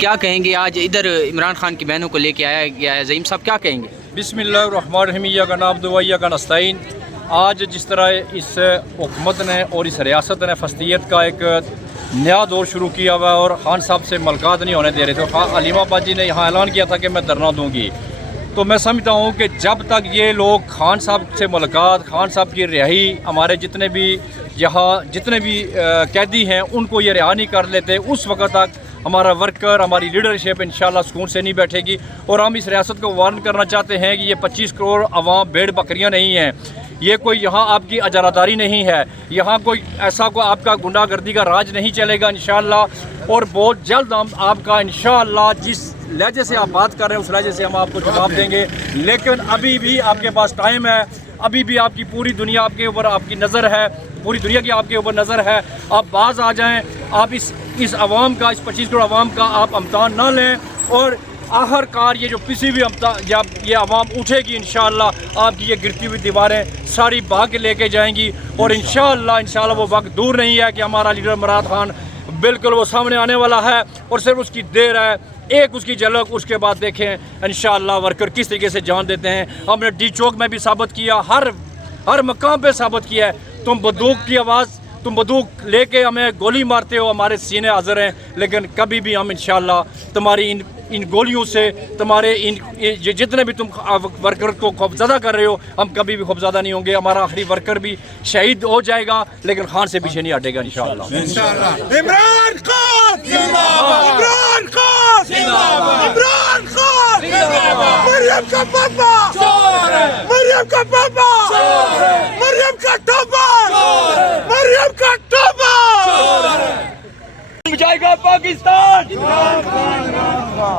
کیا کہیں گے آج ادھر عمران خان کی بہنوں کو لے کے آیا گیا ہے، زعیم صاحب کیا کہیں گے؟ بسم اللہ الرحمن الرحیم، ایاک نعبد و ایاک نستعین۔ آج جس طرح اس حکومت نے اور اس ریاست نے فسطیت کا ایک نیا دور شروع کیا ہوا اور خان صاحب سے ملاقات نہیں ہونے دے رہے تھے، علیم آباد جی نے یہاں اعلان کیا تھا کہ میں دھرنا دوں گی، تو میں سمجھتا ہوں کہ جب تک یہ لوگ خان صاحب سے ملاقات، خان صاحب کی رہائی، ہمارے جتنے بھی قیدی ہیں ان کو یہ رہا نہیں کر لیتے، اس وقت تک ہمارا ورکر، ہماری لیڈرشپ انشاءاللہ سکون سے نہیں بیٹھے گی۔ اور ہم اس ریاست کو وارن کرنا چاہتے ہیں کہ یہ 25 کروڑ عوام بھیڑ بکریاں نہیں ہیں، یہ کوئی یہاں آپ کی اجاراداری نہیں ہے، یہاں کوئی ایسا آپ کا گنڈا گردی کا راج نہیں چلے گا انشاءاللہ۔ اور بہت جلد ہم آپ کا انشاءاللہ جس لہجے سے آپ بات کر رہے ہیں اس لہجے سے ہم آپ کو جواب دیں گے، لیکن ابھی بھی آپ کے پاس ٹائم ہے، ابھی بھی آپ کی پوری دنیا آپ کے اوپر آپ کی نظر ہے، پوری دنیا کی آپ کے اوپر نظر ہے، آپ باز آ جائیں، آپ اس عوام کا، اس 25 کروڑ عوام کا آپ امتحان نہ لیں، اور آخر کار یہ جو کسی بھی جب یہ عوام اٹھے گی انشاءاللہ آپ کی یہ گرتی ہوئی دیواریں ساری بھاگ کے لے کے جائیں گی، اور انشاءاللہ وہ وقت دور نہیں ہے کہ ہمارا لیڈر عمران خان بالکل وہ سامنے آنے والا ہے، اور صرف اس کی دیر ہے، ایک اس کی جھلک، اس کے بعد دیکھیں انشاءاللہ ورکر کس طریقے سے جان دیتے ہیں۔ ہم نے ڈی چوک میں بھی ثابت کیا، ہر مقام پہ ثابت کیا ہے، تم بندوق لے کے ہمیں گولی مارتے ہو، ہمارے سینے حاضر ہیں، لیکن کبھی بھی ہم انشاءاللہ تمہاری ان گولیوں سے، تمہارے جتنے بھی تم ورکر کو خوفزدہ کر رہے ہو، ہم کبھی بھی خوفزدہ نہیں ہوں گے۔ ہمارا آخری ورکر بھی شہید ہو جائے گا لیکن خان سے پیچھے نہیں ہٹے گا انشاءاللہ۔ عمران خان زندہ باد، عمران خان زندہ باد، عمران خان زندہ باد، مریم کا پاپا چور ہے، مریم کا پاپا چور ہے، مریم کا ٹوپا چور ہے، مریم کا ٹوپا چور ہے۔ بچائے گا پاکستان، عمران خان،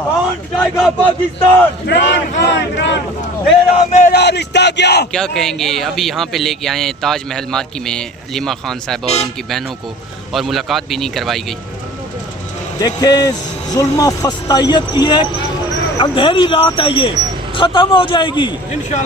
کون بچائے گا پاکستان، عمران خان، تیرا میرا رشتہ کیا کہیں گے؟ ابھی یہاں پہ لے کے آئے ہیں تاج محل مارکی میں علیمہ خان صاحبہ اور ان کی بہنوں کو، اور ملاقات بھی نہیں کروائی گئی۔ دیکھیں ظلم و فسطائیت کی ایک اندھیری رات ہے، یہ ختم ہو جائے گی۔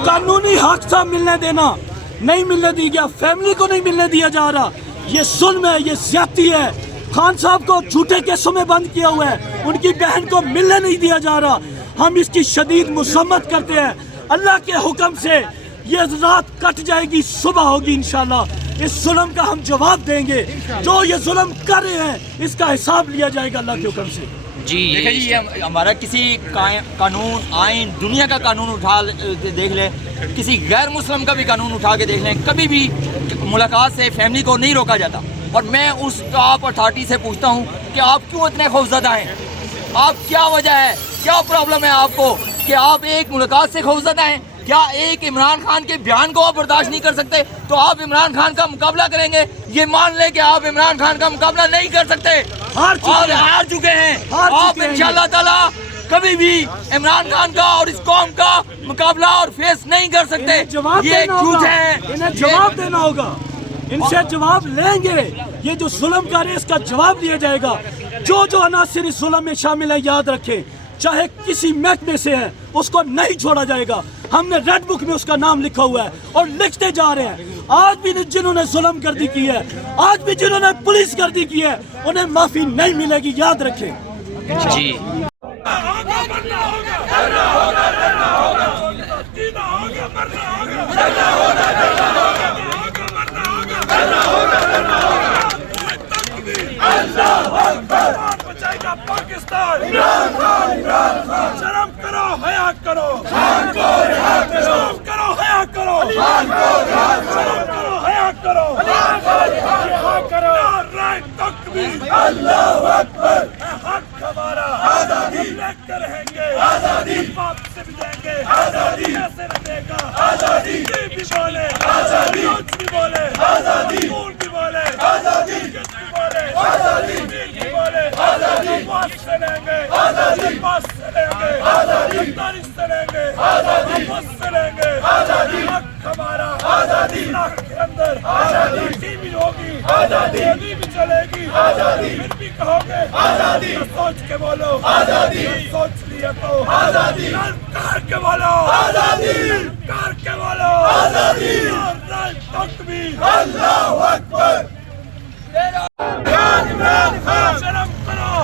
قانونی حق سا ملنے دینا نہیں ملنے دی گیا، فیملی کو نہیں ملنے دیا جا رہا، یہ ظلم ہے، یہ زیادتی ہے۔ خان صاحب کو جھوٹے کیسوں میں بند کیا ہوا ہے، ان کی بہن کو ملنے نہیں دیا جا رہا، ہم اس کی شدید مذمت کرتے ہیں۔ اللہ کے حکم سے یہ رات کٹ جائے گی، صبح ہوگی انشاءاللہ، اس ظلم کا ہم جواب دیں گے، جو یہ ظلم کر رہے ہیں اس کا حساب لیا جائے گا اللہ کے حکم سے۔ دیکھیں جی، ہمارا کسی قانون، آئین، دنیا کا قانون اٹھا دیکھ لیں، کسی غیر مسلم کا بھی قانون اٹھا کے دیکھ لیں، کبھی بھی ملاقات سے فیملی کو نہیں روکا جاتا۔ اور میں اس ٹاپ اتھارٹی سے پوچھتا ہوں کہ آپ کیوں اتنے خوفزدہ ہیں؟ آپ کیا وجہ ہے، کیا پرابلم ہے آپ کو کہ آپ ایک ملاقات سے خوفزدہ ہیں؟ کیا ایک عمران خان کے بیان کو آپ برداشت نہیں کر سکتے تو آپ عمران خان کا مقابلہ کریں گے؟ یہ مان لیں کہ آپ عمران خان کا مقابلہ نہیں کر سکتے اور ہار چکے ہیں۔ آپ انشاءاللہ تعالیٰ کبھی بھی عمران خان کا اور اس قوم کا مقابلہ اور فیس نہیں کر سکتے۔ یہ جھوٹ ہے، انہیں جواب دینا ہوگا، ان سے جواب لیں گے۔ یہ جو ظلم کر رہے ہیں اس کا جواب دیا جائے گا۔ جو عناصر اس ظلم میں شامل ہے یاد رکھیں، چاہے کسی محکمے سے ہے اس کو نہیں چھوڑا جائے گا۔ ہم نے ریڈ بک میں اس کا نام لکھا ہوا ہے اور لکھتے جا رہے ہیں۔ آج بھی جنہوں نے ظلم گردی کی ہے، آج بھی جنہوں نے پولیس گردی کی ہے، انہیں معافی نہیں ملے گی، یاد رکھیں۔ جی پاکستان، شرم کرو، حیا کرو، خان کو رہا کرو، شرم کرو، حیا کرو، خان کو رہا کرو، شرم کرو، حیا کرو، خان کو رہا کرو، نعرہ تکبیر، اللہ اکبر، حق ہمارا، آزادی لے کر رہیں گے، آزادی باپ سے بھی دیں گے، آزادی ایسے رہے گا، آزادی یہ بھی بولے، آزادی کچھ بھی بولے، آزادی خون بھی بولے، آزادی کچھ بھی بولے، آزادی بھی بولے، آزادی پاس سے لیں گے، آزادی پاس سے لیں گے، آزادی غداری سے لیں گے، آزادی پاس سے لیں گے، آزادی حق ہمارا، آزادی لاکھ کے اندر، آزادی ٹی وی ہوگی، آزادی ٹی وی چلے گی، آزادی پھر بھی کہو گے آزادی، سوچ کے بولو آزادی، سوچ لیا تو آزادی، کار کے بولو آزادی، کار کے بولو آزادی، نعرہ تکبیر، اللہ اکبر۔ عمران خان، شرم کرو،